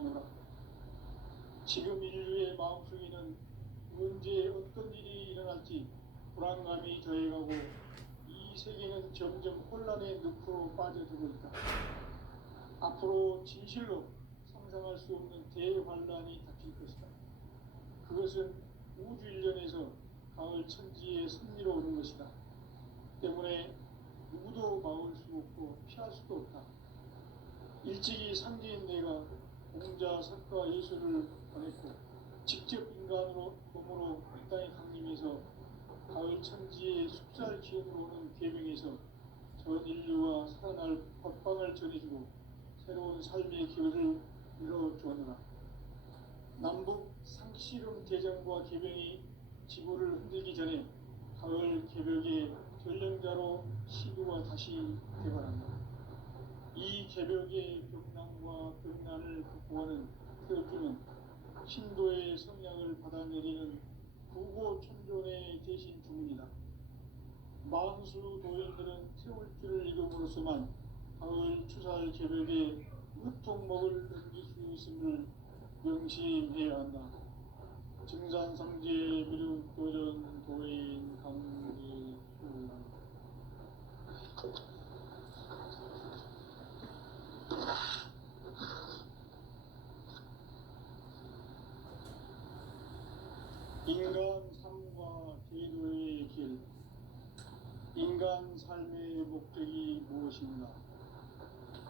조언하노라. 지금 인류의 마음속에는 언제 어떤 일이 일어날지 불안감이 더해가고 이 세계는 점점 혼란의 늪으로 빠져들고 있다. 앞으로 진실로 상상할 수 없는 대환란이 닥칠 것이다. 그것은 우주 일련에서 가을 천지의 섭리로 오는 것이다. 때문에 누구도 막을 수 없고 피할 수도 없다. 일찍이 상제인 내가 공자, 석가, 예수를 보냈고 직접 인간으로 몸으로 이 땅에 강림해서 가을 천지의 숲살 기운으로 오는 계명에서 전 인류와 살아날 법방을 전해주고 새로운 삶의 길을 열어주었노라. 남북 상씨름 대전과 계병이 지구를 흔들기 전에 가을 개벽의 전령자로 시도가 다시 개발한다. 이 개벽의 벽난과 벽난을 극복하는 태어주는 신도의 성향을 받아내리는 구고천존의 대신 주문이다. 만수 도인들은 태울 줄을 이름으로서만 가을 추살 개벽의 으통목을 넘길 수 있음을 명심해야 한다. 증산상제 미륵도전 도인 강기수. 인간 삶과 제도의 길. 인간 삶의 목적이 무엇인가?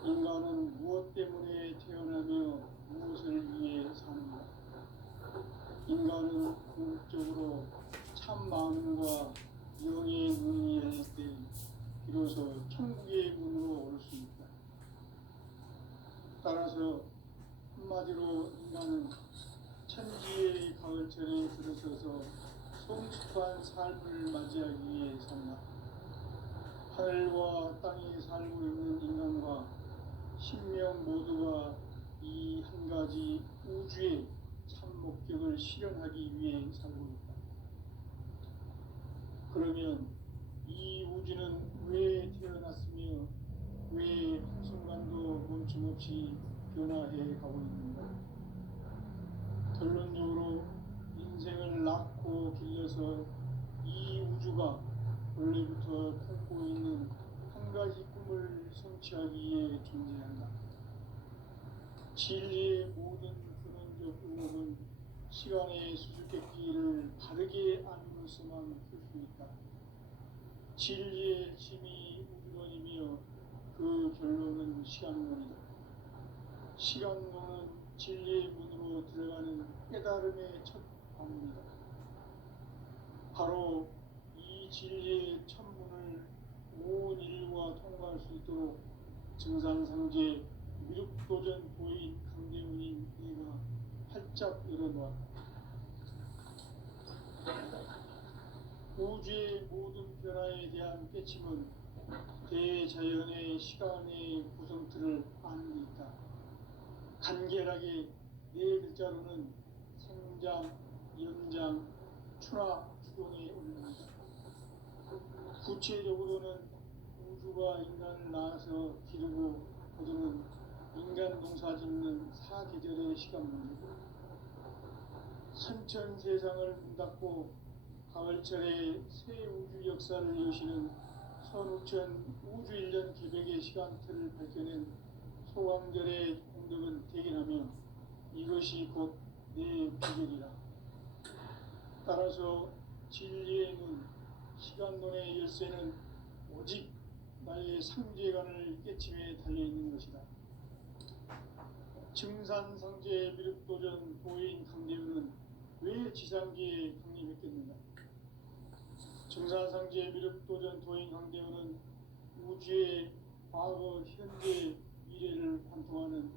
인간은 무엇 때문에 태어나며 무엇을 위해 사는가? 인간은 궁극적으로 참 마음과 영의 눈이 열릴 때 비로소 천국의 문으로 올 수 있다. 따라서 한마디로 인간은 천지의 가을철에 들어서서 성숙한 삶을 맞이하기 위해 산다. 하늘과 땅에 살고 있는 인간과 신명 모두가 이 한 가지 우주의 참 목적을 실현하기 위해 살고 있다. 그러면 이 우주는 왜 태어났으며 왜 한순간도 멈춤없이 변화해 가고 있는가? 결론적으로 인생을 낳고 길러서 이 우주가 원래부터 품고 있는 한 가지 꿈을 성취하기 위해 존재한다. 진리의 모든 근원적 의목은 시간의 수수께끼를 바르게 알므로서만 풀 수 있다. 진리의 힘이 우주론이며 그 결론은 시간론이다. 시간론은 진리의 문으로 들어가는 깨달음의 첫 방문이다. 바로 이 진리의 천문을 온 인류가 통과할 수 있도록 증산상제 미륵도전 도인 강대훈인 네가 활짝 열어놓았다. 우주의 모든 변화에 대한 깨침은 대자연의 시간의 구성틀을 아는 데 있다. 간결하게 네 글자로는 생장, 연장, 추나 추동에 올립니다. 구체적으로는 우주가 인간을 낳아서 기르고 거두는 인간 농사 짓는 사계절의 시간 문제고, 선천 세상을 문 닫고 가을철에 새 우주 역사를 여시는 선우천 우주 일년 개벽의 시간틀을 밝혀낸 소강절의 공덕은 대견하며 이것이 곧 내 비결이라. 따라서 진리의 눈, 시간론의 열쇠는 오직 나의 상제관을 깨침에 달려있는 것이다. 증산상제 미륵도전 도인 강대훈은 왜 지상계에 강림했겠는가? 증산상제 미륵도전 도인 강대훈은 우주의 과거, 현재, 미래를 관통하는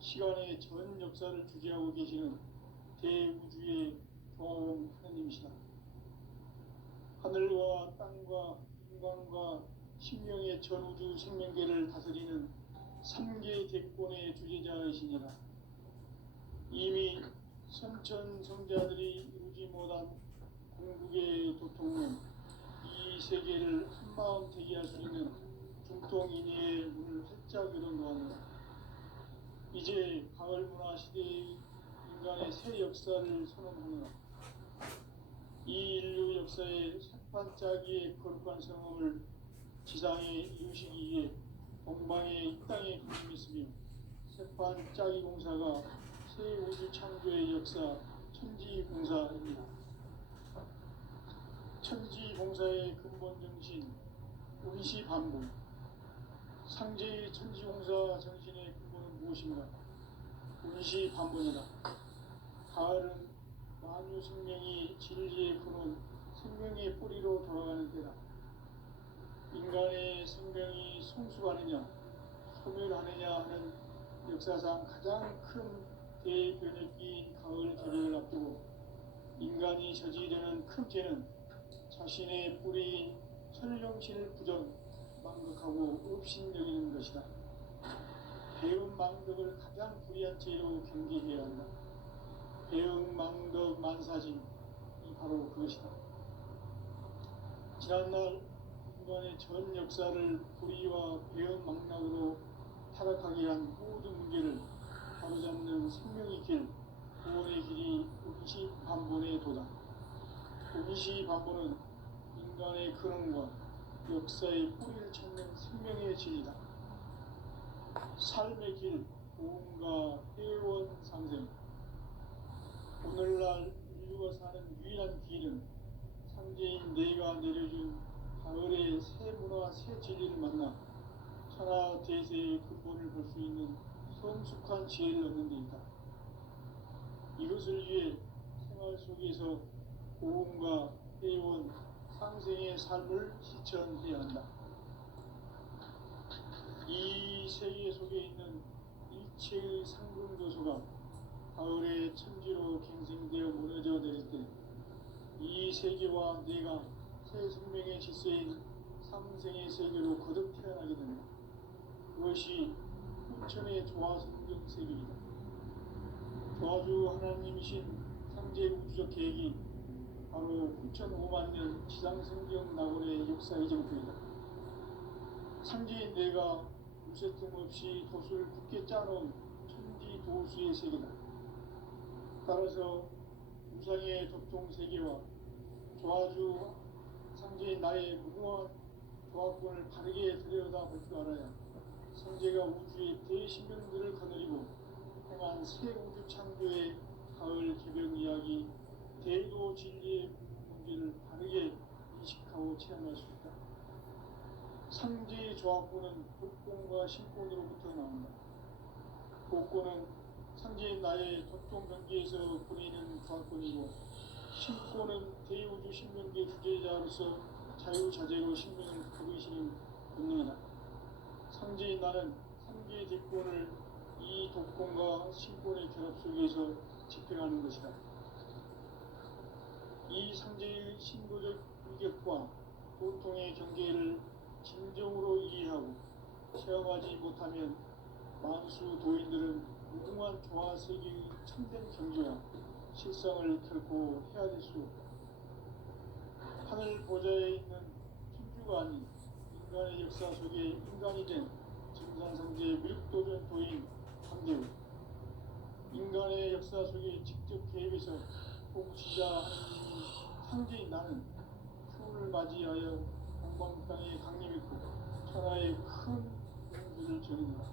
시간의 전 역사를 주재하고 계시는 대우주의 교황 하느님이시다. 하늘과 땅과 인간과 신명의 전우주 생명계를 다스리는 3계 대권의 주제자이시니라. 이미 선천 성자들이 이루지 못한 궁극의 도통은 이 세계를 한마음 되게 할 수 있는 중통인의의 문을 활짝 열어놓았노라. 이제 가을 문화 시대의 인간의 새 역사를 선언하노라. 이 인류 역사의 새판짜기의 거룩한 성험을 지상에 이루시기 위해 동방의 이 땅에 군림했으며 새판짜기 공사가 새 우주 창조의 역사 천지공사입니다. 천지공사의 근본 정신 운시 반복. 상제의 천지공사 정신의 근본은 무엇인가? 운시 반복이다. 가을은 만유 생명이 진리의 근원, 생명의 뿌리로 돌아가는 때다. 인간의 생명이 성숙하느냐, 소멸하느냐 하는 역사상 가장 큰 대변혁기인 가을 개벽을 앞두고 인간이 저지르는 큰 죄는 자신의 뿌리인 천령신을 부정, 망극하고 업신여기는 것이다. 배움 망덕을 가장 불의한 죄로 경계해야 한다. 배움 망덕 만사진이 바로 그것이다. 지난날 인간의 전 역사를 불의와 배움 망락으로 타락하게 한 모든 문제를 바로잡는 생명의 길, 구원의 길이 운시 반본의 도다. 운시 반본은 인간의 근원과 역사의 뿌리를 찾는 생명의 진리다. 삶의 길, 고음과 회원 상생. 오늘날 인류가 사는 유일한 길은 상제인 내가 내려준 가을의 새 문화, 새 진리를 만나 천하 대세의 근본을 볼 수 있는 성숙한 지혜를 얻는 데 있다. 이것을 위해 생활 속에서 고음과 회원, 상생의 삶을 실천해야 한다. 이 세계 속에 있는 일체의 상근교수가 가을의 천지로 갱생되어 무너져 내릴 때 이 세계와 내가 새 생명의 질서인 상생의 세계로 거듭 태어나게 된다. 그것이 후천의 조화성경 세계이다. 조화주 하나님이신 상제 우주적 계획이 바로 9,500,000년 지상성경 낙원의 역사의 정토이다. 상제인 내가 무쇠틈 없이 돛을 굳게 짜놓은 천지 도수의 세계다. 따라서 우상의 덕통 세계와 조화주 상제인 나의 무궁한 조화권을 바르게 들여다볼 줄 알아야 상제가 우주의 대신명들을 거느리고 행한 새 우주 창조의 가을 개벽 이야기 대도 진리의 문제를 바르게 인식하고 체험할 수 있다. 상제의 조합권은 복권과 신권으로부터 나온다. 복권은 상제인 나의 덕통 경계에서 보이는 조합권이고 신권은 대우주 신명계 주제자로서 자유자재로 신명을 부르시는 본능이다. 상제인 나는 상제의 뒷권을 이 독권과 신권의 결합 속에서 집행하는 것이다. 이 상제의 신도적 위격과 보통의 경계를 진정으로 이해하고 체험하지 못하면 만수 도인들은 무궁한 조화세계의 참된 경지와 실상을 결코 헤아릴 수 없다. 하늘 보좌에 있는 천주가 아닌 인간의 역사 속에 인간이 된 증산상제의 밀도전 도인 황제우, 인간의 역사 속에 직접 개입해서 통치자 하나님이 상제인 나는 추운을 맞이하여 동방 땅에 강림했고 천하의 큰 공주를 전했노라.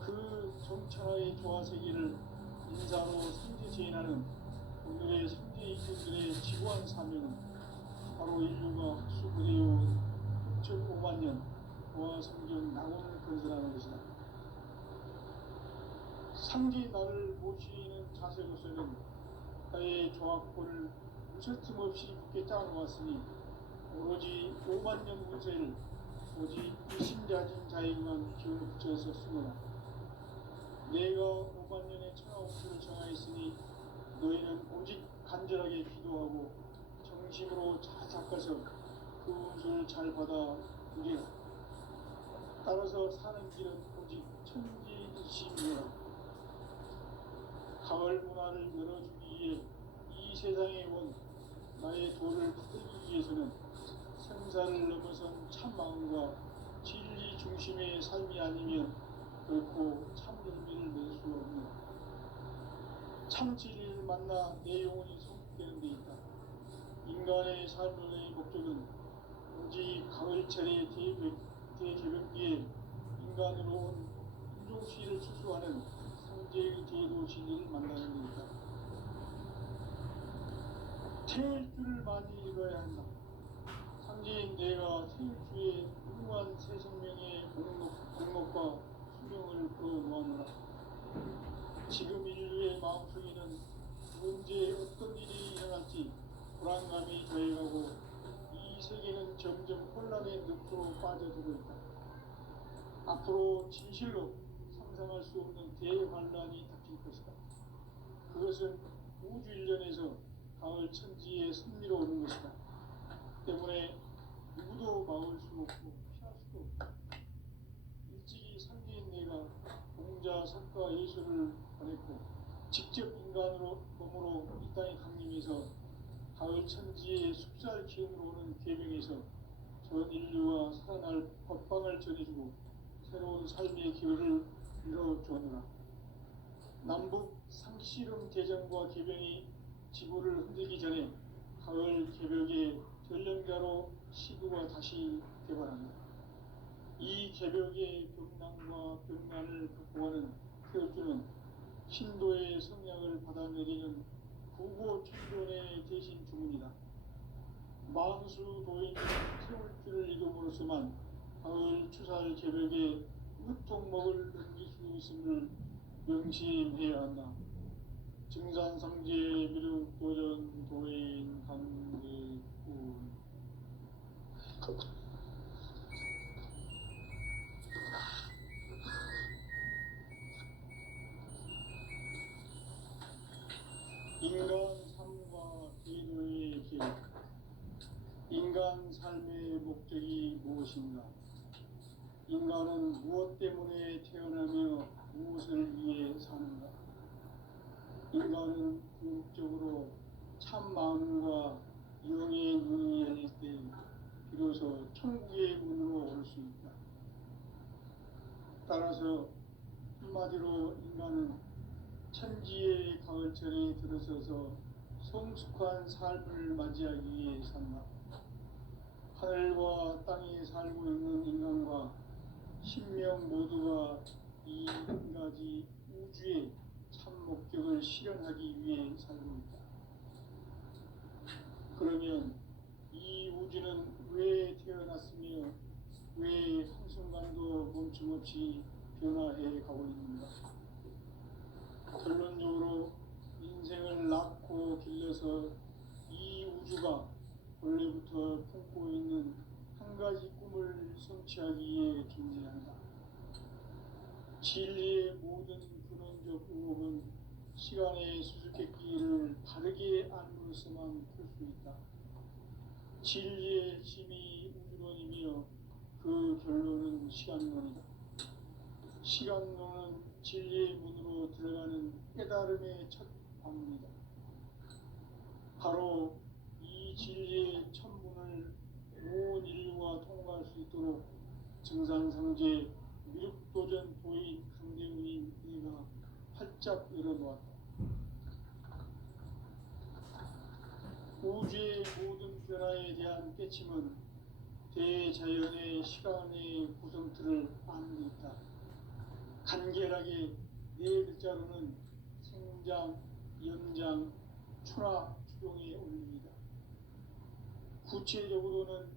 그 정천하의 조화세계를 인사로 상제 제인하는 오늘의 상제 이분들의 지구한 사명은 바로 인류가 수부대요 6,500,000년 조화성경 낙원을 건설하는 것이다. 상제 나를 모시는 자세로서는 나의 조합권을 무쇠 틈 없이 굳게 짜놓았으니 오로지 50,000년 운세를 오직 일심자진 자에게만 기운을 붙여서 쓰노라. 내가 50,000년의 천하운수를 정하였으니 너희는 오직 간절하게 기도하고 정심으로 잘 닦아서 그 운수를 잘 받아 누리라. 따라서 사는 길은 오직 천지일심이라. 가을 문화를 열어주기 위해 이 세상에 온 나의 도를 받기 위해서는 생사를 넘어선 참마음과 진리 중심의 삶이 아니면 결코 참 열매를 참 진리를 만나 내 영혼이 성숙되는 데 있다. 인간의 삶의 목적은 오직 가을철의 대개벽기에 인간으로 온 인종시를 추수하는 상제의 제도 진리를 만나는 데 있다. 태일주를 많이 읽어야 한다. 상제인 내가 태일주의 무궁한 새 생명의 공목과 수명을 끌어놓았노라. 지금 인류의 마음속에는 언제 어떤 일이 일어날지 불안감이 더해가고 이 세계는 점점 혼란의 늪으로 빠져들고 있다. 앞으로 진실로 상상할 수 없는 대환란이 닥칠 것이다. 그것은 우주 일련에서 가을 천지의 섭리로 오는 것이다. 때문에 누구도 막을 수 없고 피할 수도 없다. 일찍이 상제인 내가 공자, 석가, 예수를 보냈고 직접 인간으로 몸으로 이 땅에 강림해서 가을 천지의 숲살 기운으로 오는 계명에서 전 인류와 살아날 법방을 전해주고 새로운 삶의 기회를 열어주었노라. 남북 상씨름 대전과 개병이 지구를 흔들기 전에 가을 개벽의 전령자로 시구가 다시 개발합니다. 이 개벽의 병난과 병난을 극복하는 태어주는 신도의 성량을 받아내리는 구고 천존의 대신 주문이다. 만수 도인 태울주를 이름으로서만 가을 추살 개벽에 으통목을 넘길 수 있음을 명심해야 한다. 증산상제 미륵 도전 도인 강대군. 인간 삶과 기도의 길. 인간 삶의 목적이 무엇인가? 인간은 무엇 때문에 태어나며 무엇을 위해 사는가? 인간은 궁극적으로 참 마음과 영의 눈이 열릴 때 비로소 천국의 문으로 올 수 있다. 따라서 한마디로 인간은 천지의 가을철에 들어서서 성숙한 삶을 맞이하기 위해 산다. 하늘과 땅에 살고 있는 인간과 신명 모두가 이 한 가지 우주의 참 목적을 실현하기 위해 살고 있다. 그러면 이 우주는 왜 태어났으며 왜 한순간도 멈춤없이 변화해 가고 있는가? 결론적으로 인생을 낳고 길러서 이 우주가 원래부터 품고 있는 한 가지 꿈을 성취하기 위해 존재한다. 진리의 모든 근원적 의혹은 시간의 수수께끼를 바르게 안으로서만 풀 수 있다. 진리의 힘이 우주론이며 그 결론은 시간론이다. 시간론은 진리의 문으로 들어가는 깨달음의 첫 방문이다. 바로 이 진리의 천문을 온 인류가 통과할 수 있도록 증산상제 미륵도전 도인 강대훈이 내가 활짝 열어놓았다. 우주의 모든 변화에 대한 깨침은 대자연의 시간의 구성틀을 아는 데 있다. 간결하게 네 글자로는 생장, 연장, 추락, 추종의 원리입니다. 구체적으로는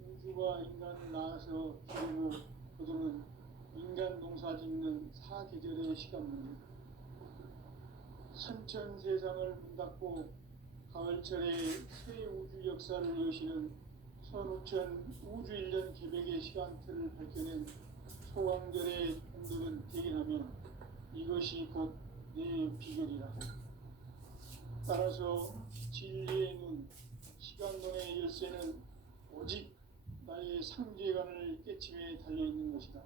우주가 인간을 낳아서 기르고 거두는 인간 농사 짓는 사계절의 시간 문제. 선천 세상을 문 닫고 가을철에 새 우주 역사를 여시는 선우천 우주 1년 개벽의 시간틀을 밝혀낸 소강절의 공덕은 대견하며 이것이 곧 내 비결이라. 따라서 진리의 눈, 시간론의 열쇠는 오직 나의 상제관을 깨침에 달려있는 것이다.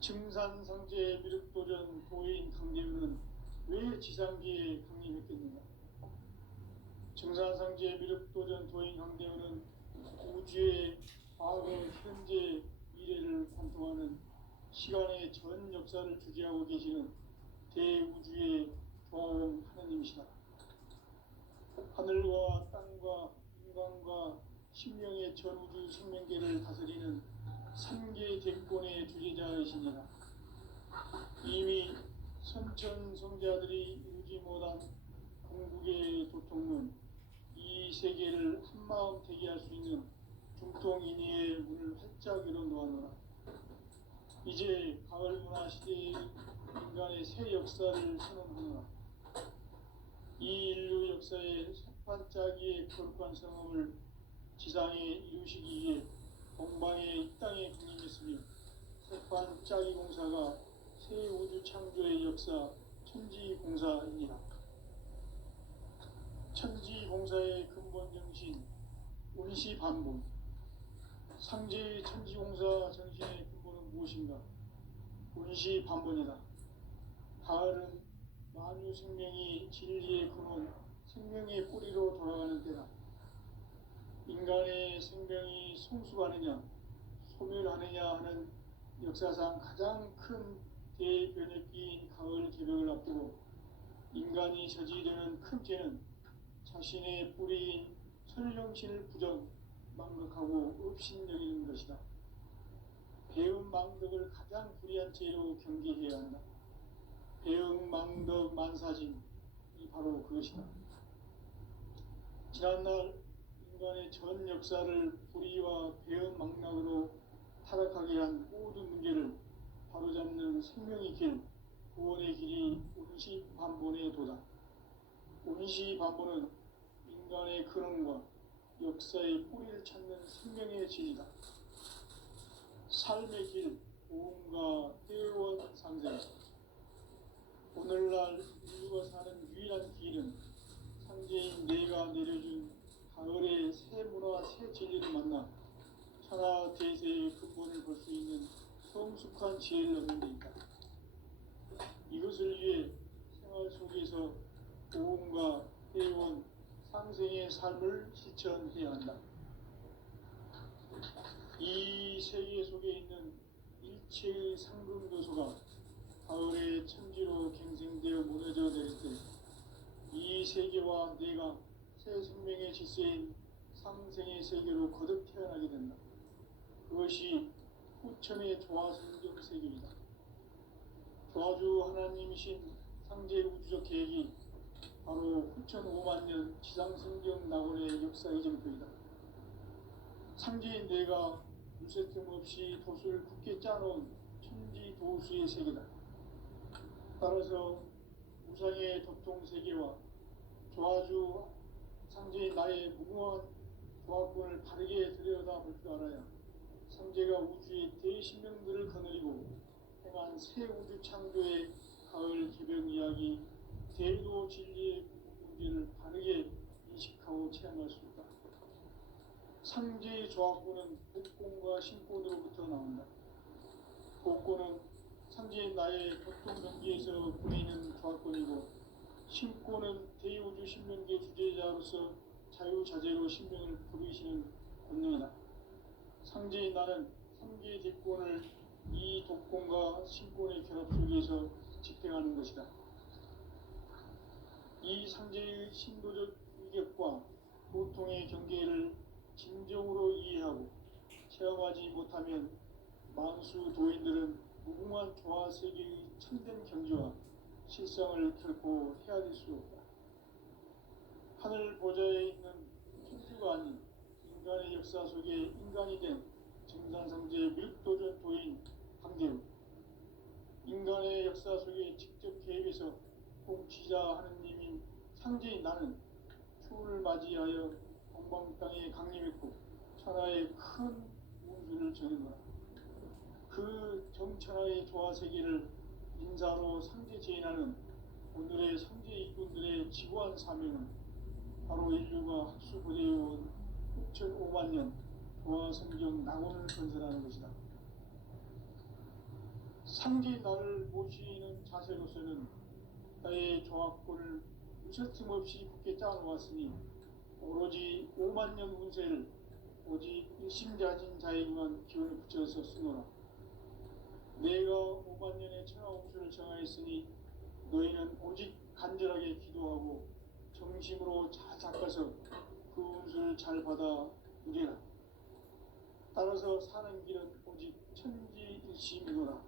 증산상제 미륵도전 도인 강대훈은 왜 지상기에 강림했겠는가? 증산상제 미륵도전 도인 강대훈은 우주의 과거, 현재, 미래를 관통하는 시간의 전 역사를 주재하고 계시는 대우주의 조아온 하느님이시다. 하늘과 땅과 인간과 신명의 전우주 생명계를 다스리는 삼계 대권의 주제자이시니라. 이미 선천성자들이 이루지 못한 궁극의 도통은 이 세계를 한마음 되게 할 수 있는 중통인의의 문을 활짝 열어놓았노라. 이제 가을 문화 시대의 인간의 새 역사를 선언하노라. 이 인류 역사의 새판짜기의 거룩한 성험을 지상에 이루시기 위해 동방의 이 땅에 군림했으며 새판짜기 공사가 새 우주 창조의 역사 천지공사이니라. 천지공사의 근본 정신 운시반본. 상제의 천지공사 정신의 근본은 무엇인가? 운시반본이다. 가을은 만유 생명이 진리의 근원, 생명의 뿌리로 돌아가는 때다. 인간의 생명이 성숙하느냐, 소멸하느냐 하는 역사상 가장 큰 대변혁기인 가을 개벽을 앞두고 인간이 저지르는 큰 죄는 자신의 뿌리인 설령신을 부정, 망각하고 업신여기는 것이다. 배음 망덕을 가장 불의한 죄로 경계해야 한다. 배음 망덕 만사진이 바로 그것이다. 지난날 인간의 전 역사를 불의와 배음 망락으로 타락하게 한 모든 문제를 바로잡는 생명의 길, 구원의 길이 운시반본의 도다. 운시반본은 인간의 근원과 역사의 뿌리를 찾는 생명의 진이다. 삶의 길, 보험과 회원 상생. 오늘날 인류가 사는 유일한 길은 상제인 내가 내려준 가을의 새 문화, 새 진리를 만나 천하 대세의 근본을 볼 수 있는 성숙한 지혜를 얻는 데 있다. 이것을 위해 생활 속에서 보험과 회원, 상생의 삶을 실천해야 한다. 이 세계 속에 있는 일체의 상금 요소가 가을의 천지로 갱생되어 무너져 내릴 때 이 세계와 내가 새 생명의 질서인 상생의 세계로 거듭 태어나게 된다. 그것이 후천의 조화성경 세계이다. 조화주 하나님이신 상제 우주적 계획이 바로 후천 5만 년 지상성경 낙원의 역사 이정표이다. 상제인 내가 유세틈 없이 돛을 굳게 짜놓은 천지도수의 세계다. 따라서 우상의 덕통세계와 조화주 상제인 나의 무궁한 조화권을 바르게 들여다볼 줄 알아야 상제가 우주의 대신명들을 거느리고 행한 새 우주 창조의 가을 개벽 이야기, 대도 진리의 문제를 바르게 인식하고 체험할 수 있다. 상제의 조화권은 복권과 신권으로부터 나온다. 복권은 상제인 나의 보통 경기에서 보이는 조화권이고, 신권은 대우주 신명계 주제자로서 자유자재로 신명을 부르시는 권능이다. 상제인 나는 3개의 대권을 이 독권과 신권의 결합 속에서 집행하는 것이다. 이 상제의 신도적 위격과 보통의 경계를 진정으로 이해하고 체험하지 못하면 만수 도인들은 무궁한 조화세계의 참된 경지와 실상을 결코 헤아릴 수 없다. 하늘 보좌에 있는 천주가 아닌 인간의 역사 속에 인간이 된 정산상제의 밀도전 도인 황대우, 인간의 역사 속에 직접 개입해서 통치자 하느님인 상제인 나는 추운을 맞이하여 동방 땅에 강림했고 천하의 큰 우주를 정해놓아 그 정천하의 조화세계를 인사로 상제 제인하는 오늘의 상제 일꾼들의 지구한 사명은 바로 인류가 학수고대해온 6,5만 년 조화성경 낙원을 건설하는 것이다. 상제 나를 모시는 자세로서는 나의 조화권을 무쇠틈 없이 굳게 짜놓았으니 오로지 5만 년 운세를 오직 일심자진 자에게만 기운을 붙여서 쓰노라. 내가 5만 년의 천하홍수를 정하였으니 너희는 오직 간절하게 기도하고 정심으로 잘 닦아서 그 운수를 잘 받아 누리라. 따라서 사는 길은 오직 천지일심이노라.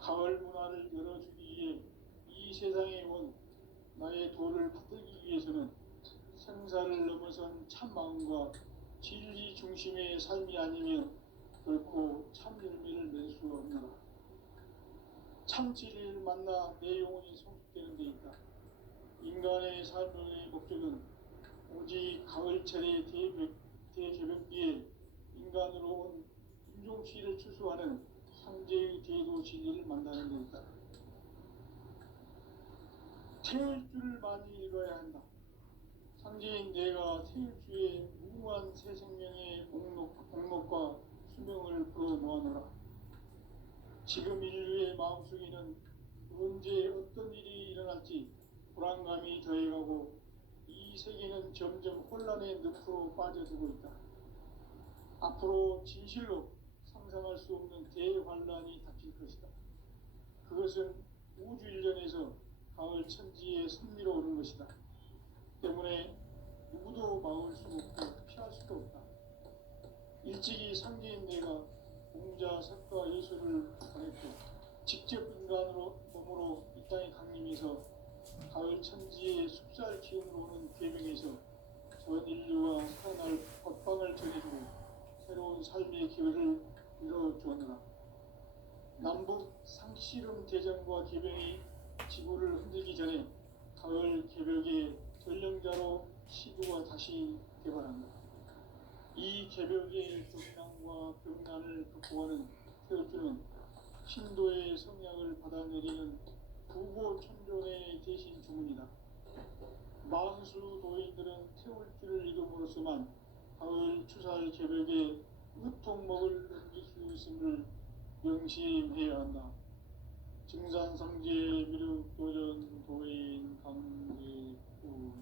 가을 문화를 열어주기 위해 이 세상에 온 나의 도를 받들기 위해서는 생사를 넘어선 참 마음과 진리 중심의 삶이 아니면 결코 참 열매를 낼 수 없노라. 참 진리를 만나 내 영혼이 성숙되는 데 있다. 인간의 삶의 목적은 오직 가을철의 대개벽기에 인간으로 온 인종시를 추수하는 상제의 대도 진리를 만나는 데 있다. 태울 줄을 많이 읽어야 한다. 상제인 내가 태울주의 무궁한 새 생명의 목록과 수명을 풀어놓아노라. 지금 인류의 마음속에는 언제 어떤 일이 일어날지 불안감이 더해가고 이 세계는 점점 혼란의 늪으로 빠져들고 있다. 앞으로 진실로 상상할 수 없는 대환란이 닥칠 것이다. 그것은 우주 일련에서 가을 천지에 승리로 오는 것이다. 때문에 누구도 막을 수 없고 피할 수도 없다. 일찍이 상제인 내가 공자, 석가, 예수를 보냈고 직접 인간으로 몸으로 이 땅에 강림해서 가을 천지의 숲살 기운으로 오는 계명에서 전 인류와 살아날 법방을 전해주고 새로운 삶의 기회를 열어주었노라. 남북 상씨름 대전과 개병이 지구를 흔들기 전에 가을 개벽의 전령자로 시도가 다시 개발한다. 이 개벽의 경랑과 병난을 극복하는 태울주는 신도의 성약을 받아내리는 부고천존의 대신 주문이다. 만수 도인들은 태울주를 이름으로서만 가을 추살 개벽에 으통먹을 넘길 수 있음을 명심해야 한다. 증산상제 미륵도전 도인 강제구.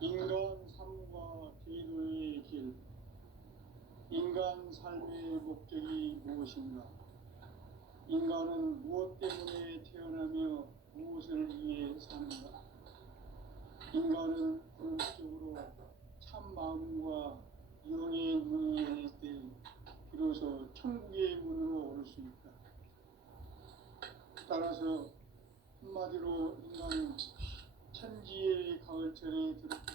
인간 삶과 제도의 길. 인간 삶의 목적이 무엇인가? 인간은 무엇 때문에 태어나며 무엇을 위해 사는가? 인간은 궁극적으로 참 마음과 영의 눈이 열릴 때 비로소 천국의 문으로 오를 수 있다. 따라서 한마디로 인간은 천지의 가을철에 들어서서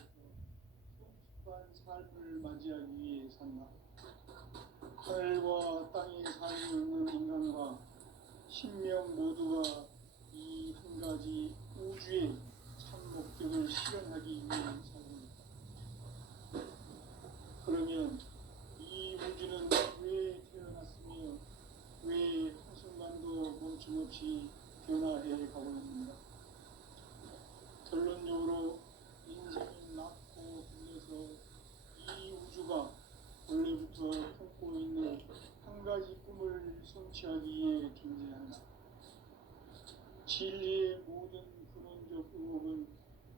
성숙한 삶을 맞이하기 위해 산다. 하늘과 땅에 살고 있는 인간과 신명 모두가 이 한 가지 우주의 참 목적을 실현하기 위해 살고 있다. 그러면 이 우주는 왜 태어났으며 왜 한순간도 멈춤없이 변화해 가고 있는가? 결론적으로 인생이 낳고 불려서 이 우주가 원래부터 품고 있는 한 가지 꿈을 성취하기 위해 존재한다. 진리의 모든 근원적 의혹은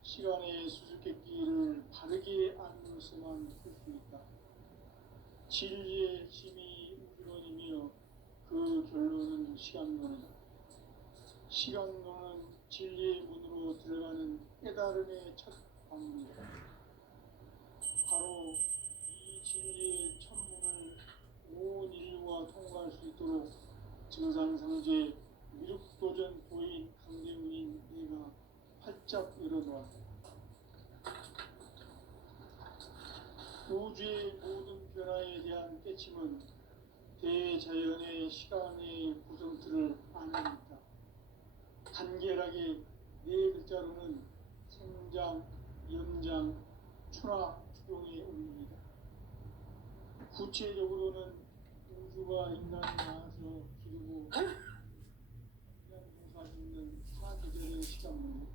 시간의 수수께끼를 바르게 알면서만 풀 수 있다. 진리의 핵심이 우주론이며 그 결론은 시간론이다. 시간론은 진리의 문으로 들어가는 깨달음의 첫 방문이다. 바로 이 진리의 천문을 온 인류가 통과할 수 있도록 증산상제 미륵도전 도인 강대문인 내가 활짝 열어놓았다. 우주의 모든 변화에 대한 깨침은 대자연의 시간의 구성틀을 안으니까 간결하게 네 글자로는 생장, 연장, 추나, 추동의 의미이다. 구체적으로는 우주가 인간을 낳아서 기르고 인간 공사 짓는 사계절의 시간문이다.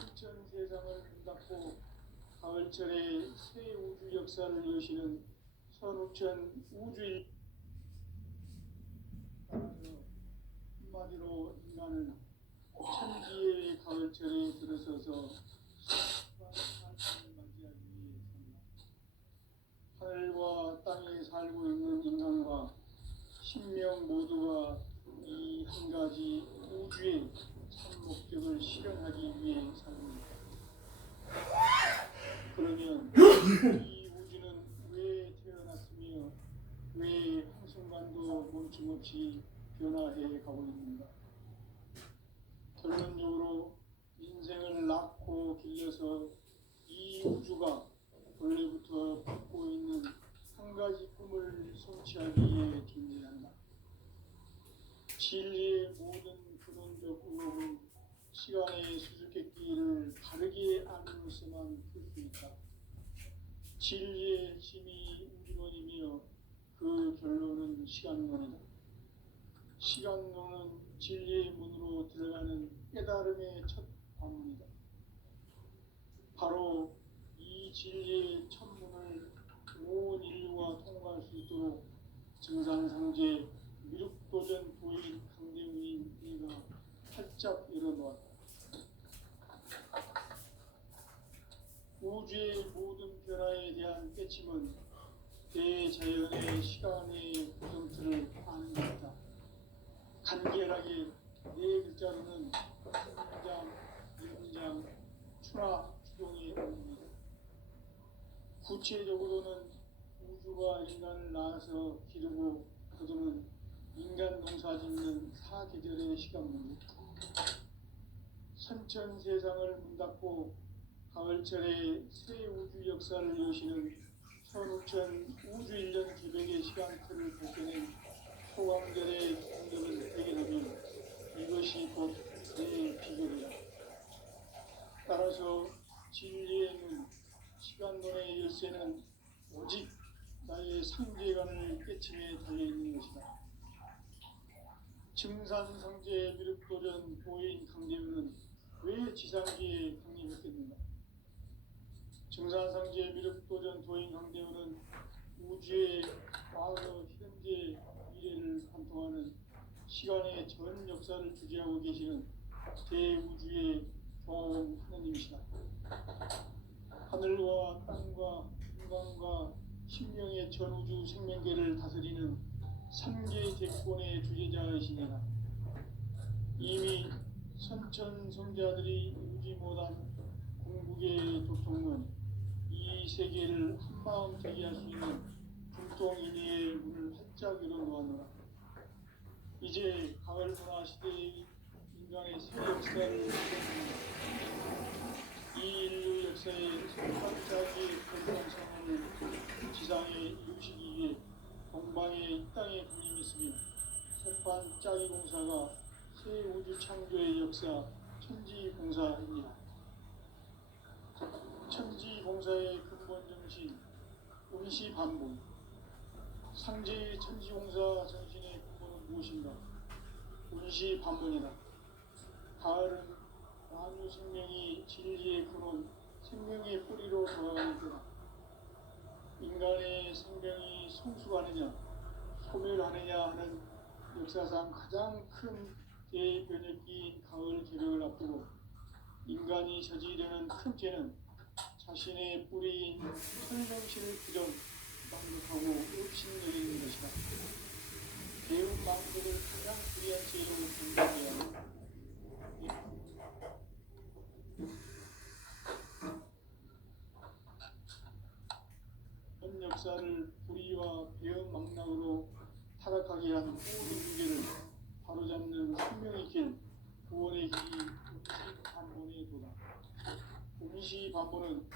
신천 세상을 닫고 가을철에 새 우주 역사를 여시는 선우천 우주일. 따라서 한마디로 인간은 천지의 가을철에 들어서서 이 우주는 왜 태어났으며 왜 한순간도 멈춤없이 변화해 가고 있는가? 결론적으로 인생을 낳고 길러서 이 우주가 원래부터 갖고 있는 한 가지 꿈을 성취하기 위해 존재한다. 진리의 모든 근원적 의혹은 시간의 수수께끼를 바르게 알므로서만 풀 수 있다. 진리의 힘이 우주론이며 그 결론은 시간론이다. 시간론은 진리의 문으로 들어가는 깨달음의 첫 관문이다. 바로 이 진리의 첫 문을 온 인류가 통과할 수 있도록 증산상제 미륵도전 도인 강대우인 이가 활짝 열어놓았다. 우주의 모든 변화에 대한 깨침은 대자연의 시간의 구성틀을 아는 것이다. 간결하게 네 글자로는 인장, 인장, 추나, 추동의 의미다. 구체적으로는 우주가 인간을 낳아서 기르고 거두는 인간 농사 짓는 사계절의 시간 문제. 선천 세상을 문 닫고 가을철에 새 우주 역사를 여시는 선우천 우주 1년 기백의 시간틀을 벗겨낸 소강절의 공덕을 대견하면 이것이 곧 내 비결이다. 따라서 진리의 눈, 시간론의 열쇠는 오직 나의 상계관을 깨침에 달려있는 것이다. 증산상제 미륵도전 보인 강대우는 왜 지상기에 강림했겠는가? 증산상제 미륵도전 도인 강대우는 우주의 과거, 현재, 미래를 관통하는 시간의 전 역사를 주재하고 계시는 대우주의 종 하느님이시다. 하늘과 땅과 인간과 신명의 전우주 생명계를 다스리는 3개 대권의 주제자이시니라. 이미 선천성자들이 유지 못한 궁극의 도통은 이 세계를 한마음 되게 할 수 있는 불통인의의 문을 활짝 열어놓았노라. 이제 가을 문화 시대의 인간의 새 역사를 시작합니다. 이 인류 역사의 첫 번째의 결정성을 지상에 이루시기 위해 동방의 이 땅에 군림했으며 새반짜기 공사가 새 우주 창조의 역사 천지공사입니다. 천지공사의 근본 정신 운시반복. 상제의 천지공사 정신의 근본은 무엇인가? 운시반복이다. 가을은 만유 생명이 진리의 근원, 생명의 뿌리로 돌아가는 때다. 인간의 생명이 성숙하느냐, 소멸하느냐 하는 역사상 가장 큰 대변혁기인 가을 개벽을 앞두고 인간이 저지르는 큰 죄는 자신의 뿌리인 천정신을 부정, 망각하고 업신여기는 것이다. 배운 망각을 가장 불리한 죄로 분별해야 한다. 현 역사를 불의와 배은 망락으로 타락하게 한 모든 무게를 바로잡는 생명의 길, 구원의 길이 운시반본의 도다. 운시반본은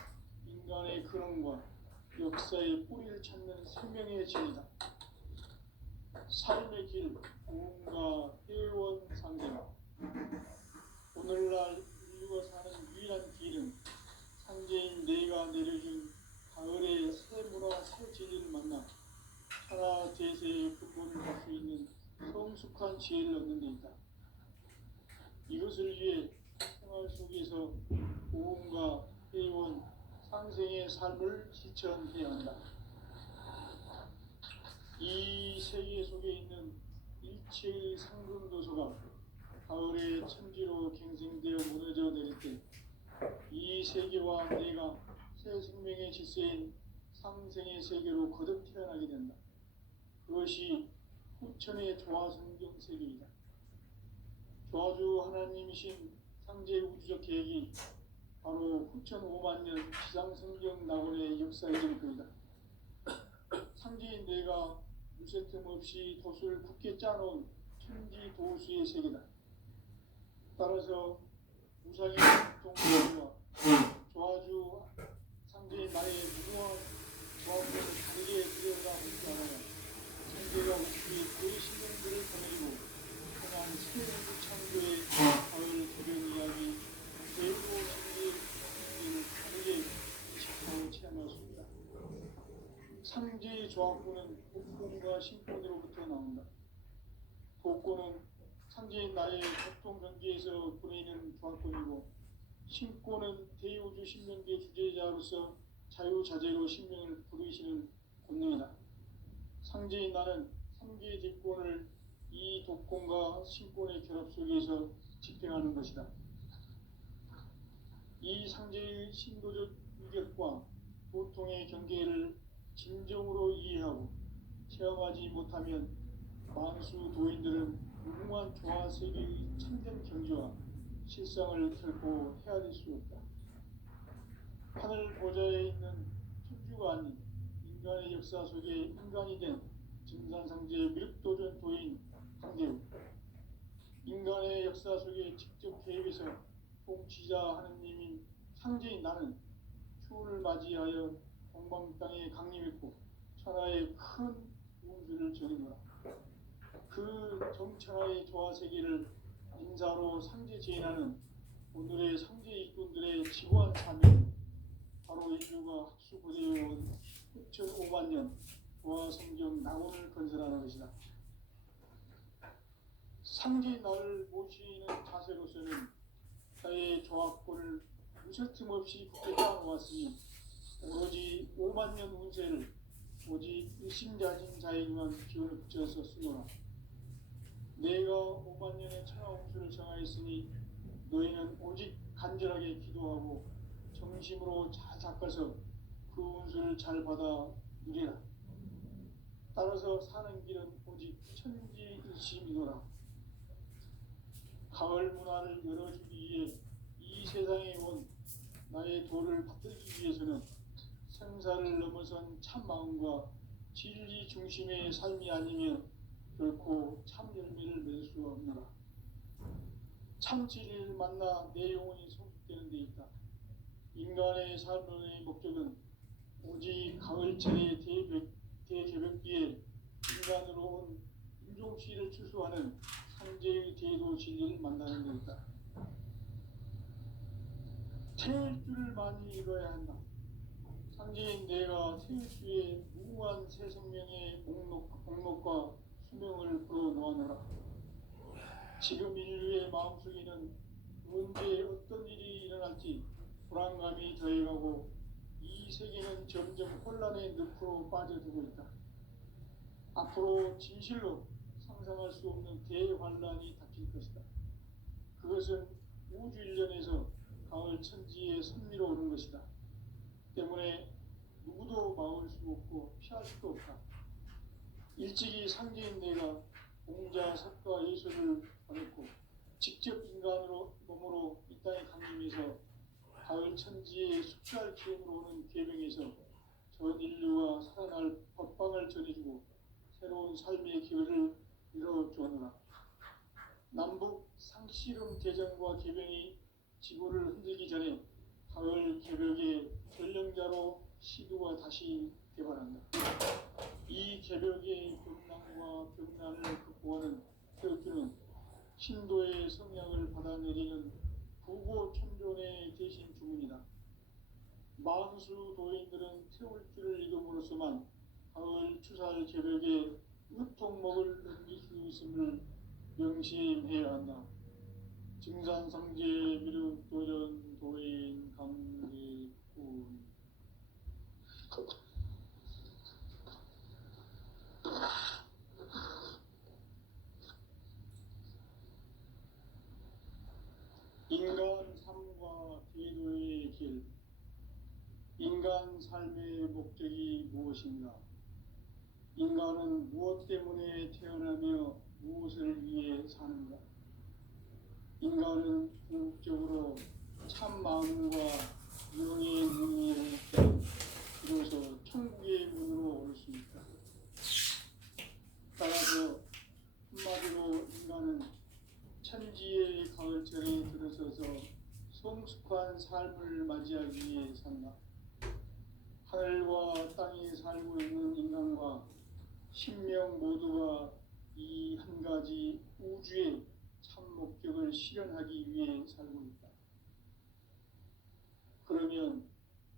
인간의 근원과 역사의 뿌리를 찾는 생명의 진이다. 삶의 길, 구원과 회원상제다. 오늘날 인류가 사는 유일한 길은 상제인 내가 내려준 가을의 새 문화, 새 진리를 만나 천하 대세의 근본을 볼 수 있는 성숙한 지혜를 얻는 데 있다. 이것을 위해 생활 속에서 고음과 회원, 상생의 삶을 실천해야 한다. 이 세계 속에 있는 일체의 상금도서가 가을의 천지로 갱생되어 무너져 내릴 때 이 세계와 내가 새 생명의 질서인 상생의 세계로 거듭 태어나게 된다. 그것이 후천의 조화성경 세계이다. 조화주 하나님이신 상제 우주적 계획이 바로 후천 5만 년 지상성경 낙원의 역사이던 그이다. 상제인 내가 무쇠틈 없이 돛을 굳게 짜놓은 천지 도수의 세계다. 따라서 우상의 동물과 조아주 상제인 나의 무궁한 조합을 다르게 들여다보지 않아야 상제가 우리의 그 신령들을 보내고 그만 새우주 창조의 가을 개변 이야기 대우로 신비의 다르게 의식하고 체험할 수 있다. 상제의 조합구는 복권과 신권으로부터 나온다. 복권은 상제인 나의 보통 경계에서 보내는 조합권이고 신권은 대우주 신명계 주제자로서 자유자재로 신명을 부르시는 권능이다. 상제인 나는 3개의 뒷권을 이 독권과 신권의 결합 속에서 집행하는 것이다. 이 상제의 신도적 위격과 보통의 경계를 진정으로 이해하고 체험하지 못하면 만수 도인들은 무궁한 조화 세계의 참된 경지와 실상을 결코 헤아릴 수 없다. 하늘 보좌에 있는 천주가 아닌 인간의 역사 속에 인간이 된 증산상제의 미륵도전 도인 강대우, 인간의 역사 속에 직접 개입해서 통치자 하느님인 상제인 나는 추운을 맞이하여 동방 땅에 강림했고 천하의 큰 운수를 전해노라. 그 정천하의 조화세계를 인사로 상제 제인하는 오늘의 상제 일꾼들의 지고한 사명, 바로 인류가 학수고대해온 후천 5만 년 조화성경 낙원을 건설하는 것이다. 상제인 나를 모시는 자세로서는 나의 조합권을 무쇠틈 없이 굳게 짜놓았으니 오로지 5만 년 운세를 오직 일심자진 자에게만 기운을 붙여서 쓰노라. 내가 5만 년의 천하 운수를 정하였으니 너희는 오직 간절하게 기도하고 정심으로 잘 닦아서 그 운수를 잘 받아 누리라. 따라서 사는 길은 오직 천지일심이노라. 가을 문화를 열어주기 위해 이 세상에 온 나의 도를 받들기 위해서는 생사를 넘어선 참 마음과 진리 중심의 삶이 아니면 결코 참 열매를 맺을 수 없노라. 참 진리를 만나 내 영혼이 성숙되는 데 있다. 인간의 삶의 목적은 오직 가을철의 대개벽기에 인간으로 온 인종시를 추수하는 상제의 대도 진리를 만나는 데 있다. 태일 줄을 많이 읽어야 한다. 상제인 내가 태일주의 무궁한 새 생명의 목록과 수명을 불어놓아노라. 지금 인류의 마음속에는 언제 어떤 일이 일어날지 불안감이 더해가고 이 세계는 점점 혼란의 늪으로 빠져들고 있다. 앞으로 진실로 상상할 수 없는 대환란이 닥칠 것이다. 그것은 우주 일련에서 가을 천지의 선미로 오는 것이다. 때문에 누구도 막을 수 없고 피할 수도 없다. 일찍이 상제인 내가 공자, 석가, 예수를 보냈고 직접 인간으로 몸으로 이 땅에 강림해서 가을 천지의 숙달 기운으로 오는 계명에서 전 인류가 살아날 법방을 전해주고 새로운 삶의 기회를 이뤄주었노라. 남북 상씨름 대전과 계명이 지구를 흔들기 전에 가을 개벽의 전령자로 시두가 다시 개발한다. 이 개벽의 병난과 병난을 극복하는 태극기는 신도의 성향을 받아내리는 부고 천존의 대신 주문이다. 만수 도인들은 태울 줄을 읽음으로써만 가을 추살 개벽의 으통목을 넘길 수 있음을 명심해야 한다. 증산상제 미륵도전 도인 강제군. 인간 삶과 기도의 길. 인간 삶의 목적이 무엇인가? 인간은 무엇 때문에 태어나며 무엇을 위해 사는가? 인간은 궁극적으로 참 마음과 성숙한 삶을 맞이하기 위해 산다. 하늘과 땅에 살고 있는 인간과 신명 모두가 이 한 가지 우주의 참 목적을 실현하기 위해 살고 있다. 그러면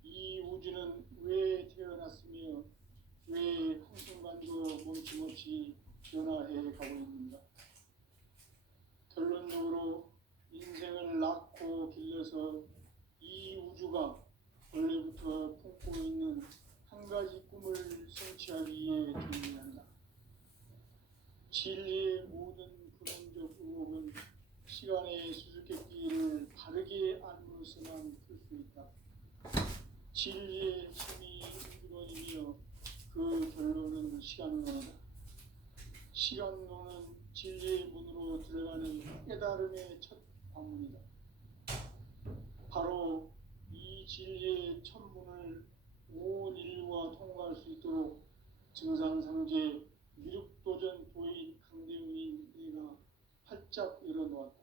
이 우주는 왜 태어났으며 왜 한순간도 멈춤없이 변화해 가고 있는가? 결론적으로 인생을 낳고 길러서 이 우주가 원래부터 품고 있는 한 가지 꿈을 성취하기 위해 존재한다. 진리의 모든 근원적 의혹은 시간의 수수께끼를 바르게 알므로서만 풀 수 있다. 진리의 힘이 우주론이며 그 결론은 시간론이다. 시간론은 진리의 문으로 들어가는 깨달음의 첫 방문이다. 바로 이 진리의 첫 문을 온 인류가 통과할 수 있도록 증산상제 미륵도전 도인 강대우인 내가 활짝 열어놓았다.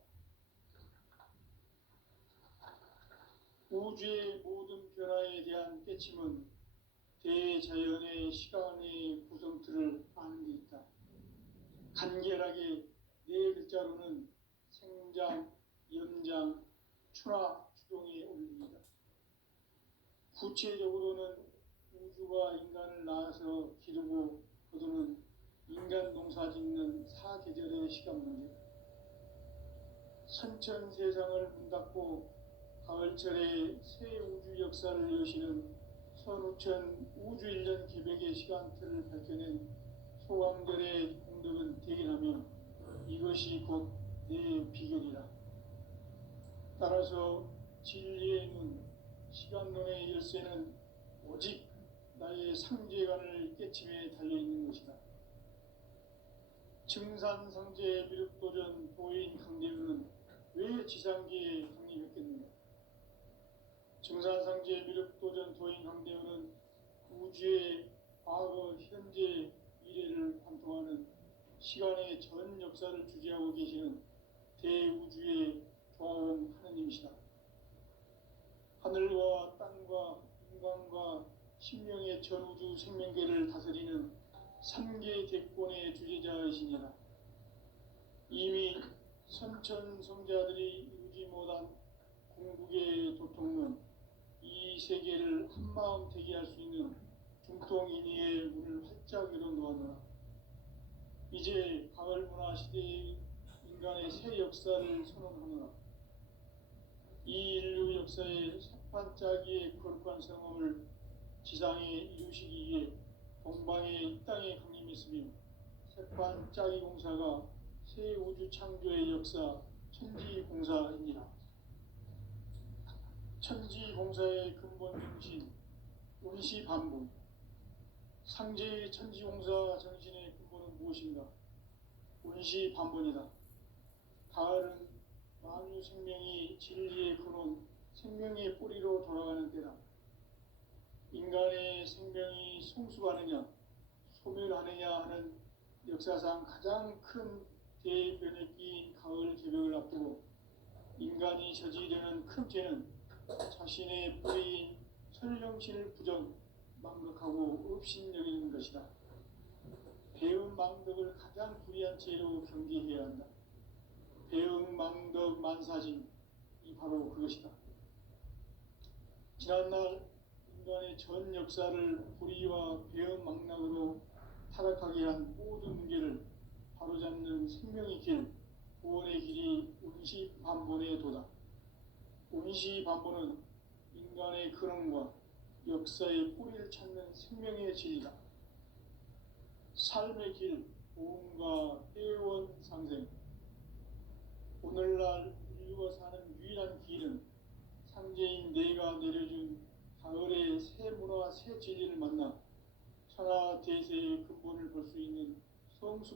우주의 모든 변화에 대한 깨침은 대자연의 시간의 구성틀을 아는 데 있다. 간결하게 네 글자로는 생장, 연장, 추나 추동의 원리이다. 구체적으로는 우주가 인간을 낳아서 기르고 거두는 인간 농사 짓는 사계절의 시간 문제다. 선천 세상을 문 닫고 가을철에 새 우주 역사를 여시는 선우천 우주 1년 기백의 시간틀을 밝혀낸 소강절의 공덕은 대견하며 이것이 곧 내 비결이라. 따라서 진리의 눈, 시간론의 열쇠는 오직 나의 상제관을 깨침에 달려있는 것이다. 증산상제 미륵도전 도인 강대우는 왜 지상계에 강림했겠는가? 증산상제 미륵도전 도인 강대우는 우주의 과거, 현재, 미래를 관통하는 시간의 전 역사를 주재하고 계시는 대우주의 조화원 하느님이시다. 하늘과 땅과 인간과 신명의 전우주 생명계를 다스리는 3계 대권의 주제자이시니라. 이미 선천성자들이 이루지 못한 궁극의 도통론, 이 세계를 한마음 되게 할 수 있는 중통인의의 문을 활짝 열어놓았노라. 이제 가을문화 시대의 인간의 새 역사를 선언하노라. 이 인류 역사의 새판짜기의 거룩한 성험을 지상에 이루시기 위해 동방의 이 땅에 강림했으며 새판짜기 공사가 새 우주 창조의 역사 천지공사입니다. 천지공사의 근본 정신, 운시반복. 상제의 천지공사 정신의 근본은 무엇인가? 운시반복이다. 가을은 만유 생명이 진리의 근원, 생명의 뿌리로 돌아가는 때다. 인간의 생명이 성숙하느냐, 소멸하느냐 하는 역사상 가장 큰 대변혁기인 가을 개벽을 앞두고 인간이 저지르는 큰 죄는 자신의 뿌리인 설령신을 부정, 망각하고 업신여기는 것이다. 배은 망덕을 가장 불의한 죄로 경계해야 한다. 배은 망덕 만사진, 이 바로 그것이다. 지난날 인간의 전 역사를 불의와 배은 망락으로 타락하게 한 모든 문제를 바로잡는 생명의 길, 구원의 길이 운시반본의 도다. 운시반본은 인간의 근원과 역사의 뿌리를 찾는 생명의 진리다. 삶의 길, 보험과 회원 상생. 오늘날 인류가 사는 유일한 길은 상제인 내가 내려준 가을의 새 문화와 새 진리를 만나 천하 대세의 근본을 볼 수 있는 성숙